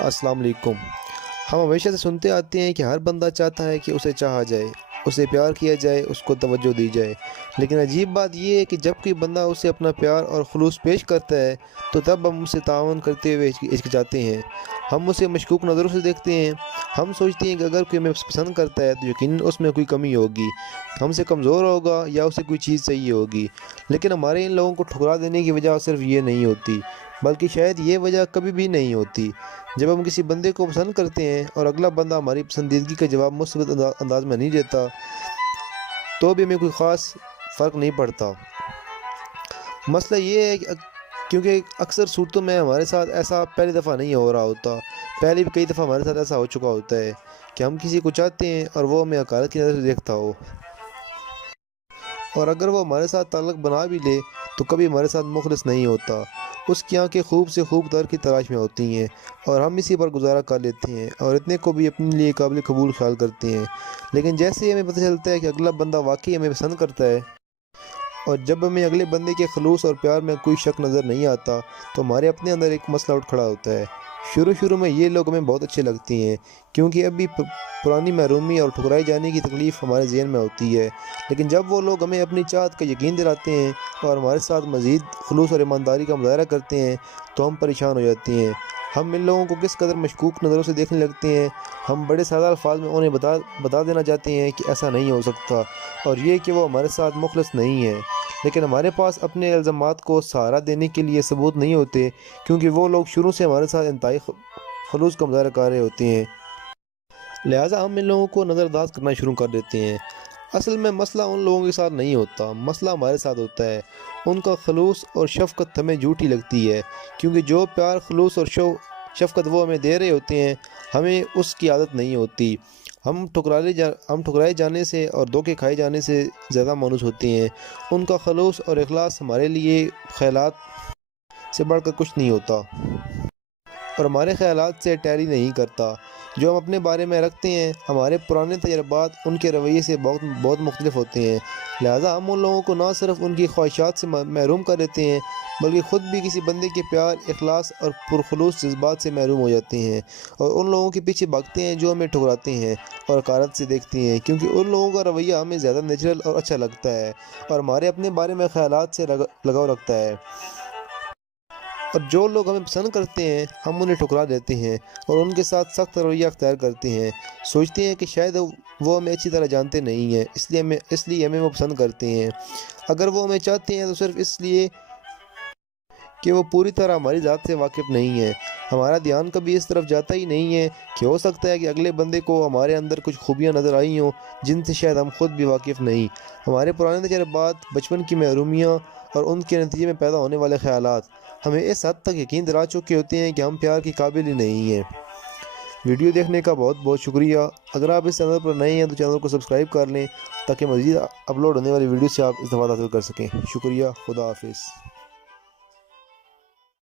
السلام علیکم۔ ہم ہمیشہ سے سنتے آتے ہیں کہ ہر بندہ چاہتا ہے کہ اسے چاہا جائے، اسے پیار کیا جائے، اس کو توجہ دی جائے، لیکن عجیب بات یہ ہے کہ جب کوئی بندہ اسے اپنا پیار اور خلوص پیش کرتا ہے تو تب ہم اسے تعاون کرتے ہوئے ہچکچاتے ہیں۔ ہم اسے مشکوک نظروں سے دیکھتے ہیں۔ ہم سوچتے ہیں کہ اگر کوئی ہمیں پسند کرتا ہے تو یقیناً اس میں کوئی کمی ہوگی، ہم سے کمزور ہوگا یا اسے کوئی چیز چاہیے ہوگی۔ لیکن ہمارے ان لوگوں کو ٹھکرا دینے کی وجہ صرف یہ نہیں ہوتی، بلکہ شاید یہ وجہ کبھی بھی نہیں ہوتی۔ جب ہم کسی بندے کو پسند کرتے ہیں اور اگلا بندہ ہماری پسندیدگی کا جواب مثبت انداز میں نہیں دیتا تو بھی ہمیں کوئی خاص فرق نہیں پڑتا۔ مسئلہ یہ ہے کہ کیونکہ اکثر صورتوں میں ہمارے ساتھ ایسا پہلی دفعہ نہیں ہو رہا ہوتا، پہلے بھی کئی دفعہ ہمارے ساتھ ایسا ہو چکا ہوتا ہے کہ ہم کسی کو چاہتے ہیں اور وہ ہمیں حقارت کی نظر سے دیکھتا ہو، اور اگر وہ ہمارے ساتھ تعلق بنا بھی لے تو کبھی ہمارے ساتھ مخلص نہیں ہوتا۔ اس کی آنکھیں خوب سے خوب تر کی تلاش میں ہوتی ہیں اور ہم اسی پر گزارا کر لیتے ہیں اور اتنے کو بھی اپنے لیے قابل قبول خیال کرتے ہیں۔ لیکن جیسے ہی ہمیں پتہ چلتا ہے کہ اگلا بندہ واقعی ہمیں پسند کرتا ہے، اور جب ہمیں اگلے بندے کے خلوص اور پیار میں کوئی شک نظر نہیں آتا تو ہمارے اپنے اندر ایک مسئلہ اٹھ کھڑا ہوتا ہے۔ شروع میں یہ لوگ ہمیں بہت اچھے لگتے ہیں کیونکہ اب بھی پرانی محرومی اور ٹھکرائے جانے کی تکلیف ہمارے ذہن میں ہوتی ہے، لیکن جب وہ لوگ ہمیں اپنی چاہت کا یقین دلاتے ہیں اور ہمارے ساتھ مزید خلوص اور ایمانداری کا مظاہرہ کرتے ہیں تو ہم پریشان ہو جاتے ہیں۔ ہم ان لوگوں کو کس قدر مشکوک نظروں سے دیکھنے لگتے ہیں۔ ہم بڑے سادہ الفاظ میں انہیں بتا دینا چاہتے ہیں کہ ایسا نہیں ہو سکتا، اور یہ کہ وہ ہمارے ساتھ مخلص نہیں ہیں، لیکن ہمارے پاس اپنے الزامات کو سہارا دینے کے لیے ثبوت نہیں ہوتے کیونکہ وہ لوگ شروع سے ہمارے ساتھ انتہائی خلوص کا مظاہرہ کر رہے ہوتے ہیں، لہٰذا ہم ان لوگوں کو نظر انداز کرنا شروع کر دیتے ہیں۔ اصل میں مسئلہ ان لوگوں کے ساتھ نہیں ہوتا، مسئلہ ہمارے ساتھ ہوتا ہے۔ ان کا خلوص اور شفقت ہمیں جھوٹی لگتی ہے کیونکہ جو پیار، خلوص اور شفقت وہ ہمیں دے رہے ہوتے ہیں ہمیں اس کی عادت نہیں ہوتی۔ ہم ٹھکرائے جانے سے اور دھوکے کھائے جانے سے زیادہ مانوس ہوتے ہیں۔ ان کا خلوص اور اخلاص ہمارے لیے خیالات سے بڑھ کر کچھ نہیں ہوتا اور ہمارے خیالات سے ٹیلی نہیں کرتا۔ جو ہم اپنے بارے میں رکھتے ہیں، ہمارے پرانے تجربات ان کے رویے سے بہت مختلف ہوتے ہیں، لہٰذا ہم ان لوگوں کو نہ صرف ان کی خواہشات سے محروم کر دیتے ہیں بلکہ خود بھی کسی بندے کے پیار، اخلاص اور پرخلوص جذبات سے محروم ہو جاتے ہیں، اور ان لوگوں کے پیچھے بھاگتے ہیں جو ہمیں ٹھکراتے ہیں اور حقارت سے دیکھتے ہیں، کیونکہ ان لوگوں کا رویہ ہمیں زیادہ نیچرل اور اچھا لگتا ہے اور ہمارے اپنے بارے میں خیالات سے لگاؤ رکھتا ہے، اور جو لوگ ہمیں پسند کرتے ہیں ہم انہیں ٹھکرا دیتے ہیں اور ان کے ساتھ سخت رویہ اختیار کرتے ہیں۔ سوچتے ہیں کہ شاید وہ ہمیں اچھی طرح جانتے نہیں ہیں، اس لیے ہمیں وہ پسند کرتے ہیں۔ اگر وہ ہمیں چاہتے ہیں تو صرف اس لیے کہ وہ پوری طرح ہماری ذات سے واقف نہیں ہیں۔ ہمارا دھیان کبھی اس طرف جاتا ہی نہیں ہے کہ ہو سکتا ہے کہ اگلے بندے کو ہمارے اندر کچھ خوبیاں نظر آئی ہوں جن سے شاید ہم خود بھی واقف نہیں۔ ہمارے پرانے تجربات، بچپن کی محرومیاں اور ان کے نتیجے میں پیدا ہونے والے خیالات ہمیں اس حد تک یقین دلا چکے ہوتے ہیں کہ ہم پیار کے قابل ہی نہیں ہیں۔ ویڈیو دیکھنے کا بہت بہت شکریہ۔ اگر آپ اس چینل پر نئے ہیں تو چینل کو سبسکرائب کر لیں تاکہ مزید اپلوڈ ہونے والی ویڈیو سے آپ استفادہ حاصل کر سکیں۔ شکریہ، خدا حافظ۔